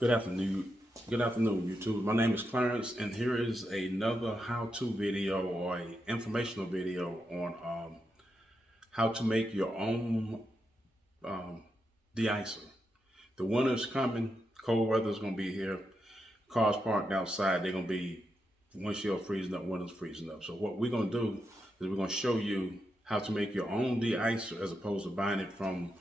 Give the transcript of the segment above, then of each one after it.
Good afternoon. Good afternoon, YouTube. My name is Clarence, and here is another how-to video or a informational video on how to make your own um, de-icer. The winter's coming. Cold weather's gonna be here. Cars parked outside, they're gonna be windshield freezing up, windows freezing up. So what we're gonna do is we're gonna show you how to make your own de-icer as opposed to buying it from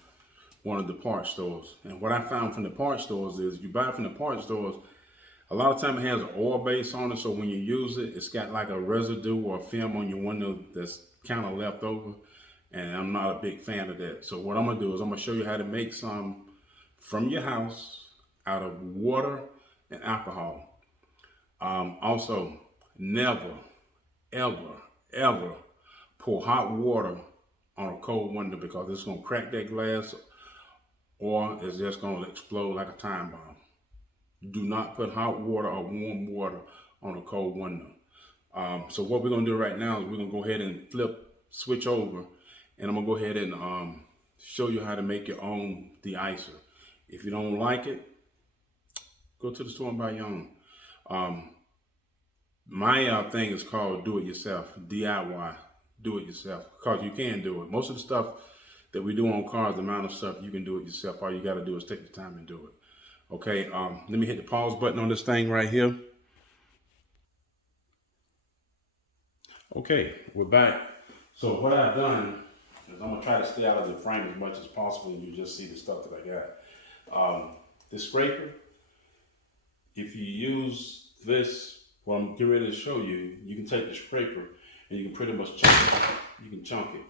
one of the parts stores. And what I found from the parts stores is you buy it from the parts stores, a lot of time it has an oil base on it, so when you use it, it's got like a residue or a film on your window that's kind of left over, and I'm not a big fan of that. So what I'm gonna do is I'm gonna show you how to make some from your house out of water and alcohol. Also, never, ever, ever pour hot water on a cold window because it's gonna crack that glass or it's just gonna explode like a time bomb. Do not put hot water or warm water on a cold window. So what we're gonna do right now is we're gonna go ahead and switch over, and I'm gonna go ahead and show you how to make your own de-icer. If you don't like it, go to the store and buy your own. My thing is called do it yourself, DIY, do it yourself, because you can do it. Most of the stuff that we do on cars, the amount of stuff, you can do it yourself. All you gotta do is take the time and do it. Okay, let me hit the pause button on this thing right here. Okay, we're back. So what I've done is I'm gonna try to stay out of the frame as much as possible and you just see the stuff that I got. The scraper, if you use this, what I'm getting ready to show you, you can take the scraper and you can pretty much chunk it. You can chunk it.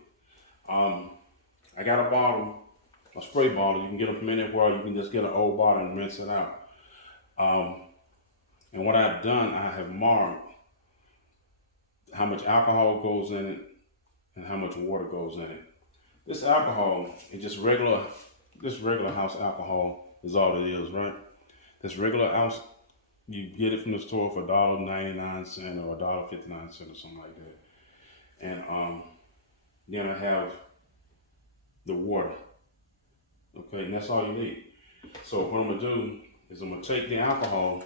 I got a bottle, a spray bottle. You can get them from anywhere. You can just get an old bottle and rinse it out. And what I've done, I have marked how much alcohol goes in it and how much water goes in it. This alcohol is just regular house alcohol is all it is, right? This regular ounce, you get it from the store for $1.99 or $1.59 or something like that. And then I have the water. Okay, and that's all you need. So what I'm gonna do is I'm gonna take the alcohol.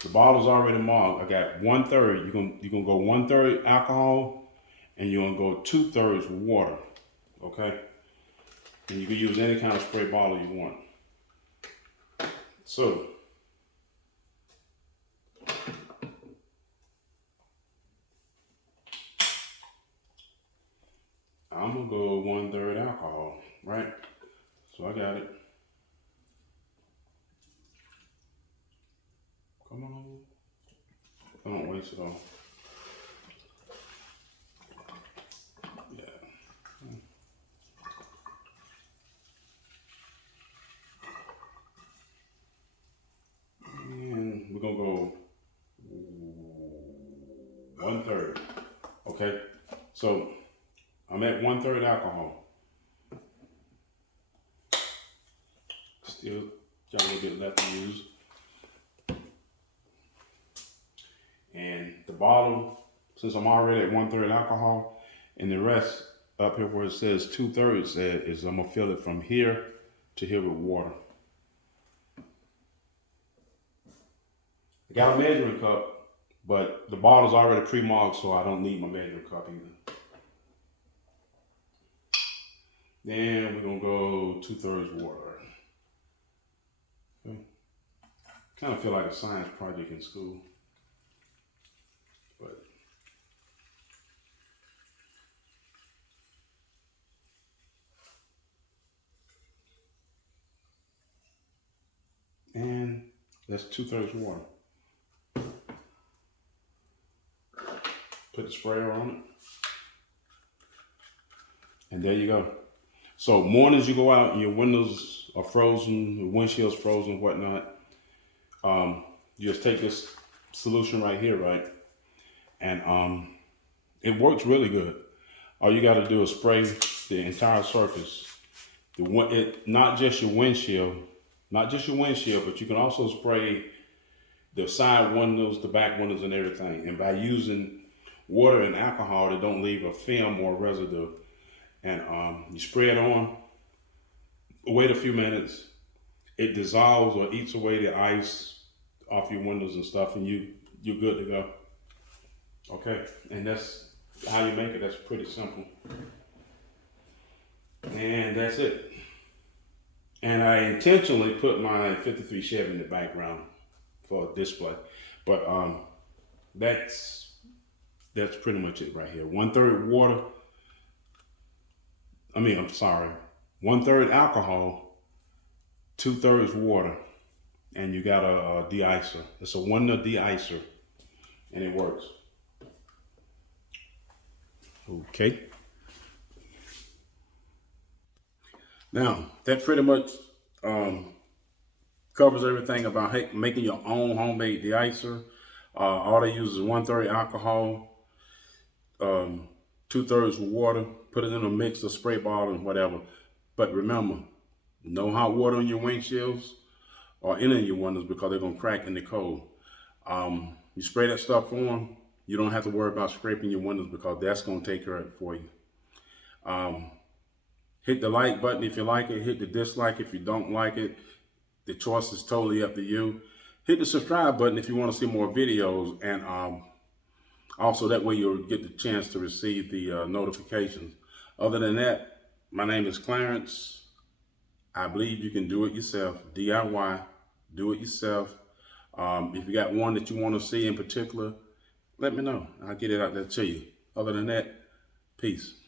The bottle's already marked. I got 1/3. You're gonna go 1/3 alcohol, and you're gonna go 2/3 water. Okay, and you can use any kind of spray bottle you want. So I'm gonna go 1/3 alcohol, right? So I got it. Come on. Don't waste it all. Yeah. And we're gonna go 1/3. Okay. So I'm at 1/3 alcohol. Still got a little bit left to use. And the bottle, since I'm already at 1/3 alcohol, and the rest up here where it says 2/3 is I'm gonna fill it from here to here with water. I got a measuring cup, but the bottle's already pre-marked, so I don't need my measuring cup either. Then we're gonna go 2/3 water. Okay. Kind of feel like a science project in school. But and that's 2/3 water. Put the sprayer on it. And there you go. So mornings you go out and your windows are frozen, the windshield's frozen, whatnot. You just take this solution right here, right? And it works really good. All you got to do is spray the entire surface. Not just your windshield, but you can also spray the side windows, the back windows, and everything. And by using water and alcohol, they don't leave a film or a residue. And you spray it on, wait a few minutes, it dissolves or eats away the ice off your windows and stuff, and you're good to go. Okay, and that's how you make it. That's pretty simple, and that's it. And I intentionally put my '53 Chevy in the background for display, but that's pretty much it right here. 1/3 water. I'm sorry. 1/3 alcohol, 2/3 water, and you got a de-icer. It's a Windshield De-Icer, and it works. Okay. Now that pretty much covers everything about making your own homemade de-icer. All they use is 1/3 alcohol, 2/3 water. Put it in a mixer, spray bottle, and whatever. But remember, no hot water on your windshields or any of your windows because they're gonna crack in the cold. You spray that stuff on, you don't have to worry about scraping your windows because that's gonna take care of it for you. Hit the like button if you like it. Hit the dislike if you don't like it. The choice is totally up to you. Hit the subscribe button if you want to see more videos, and also that way you'll get the chance to receive the notifications. Other than that, my name is Clarence. I believe you can do it yourself. DIY, do it yourself. If you got one that you want to see in particular, let me know. I'll get it out there to you. Other than that, peace.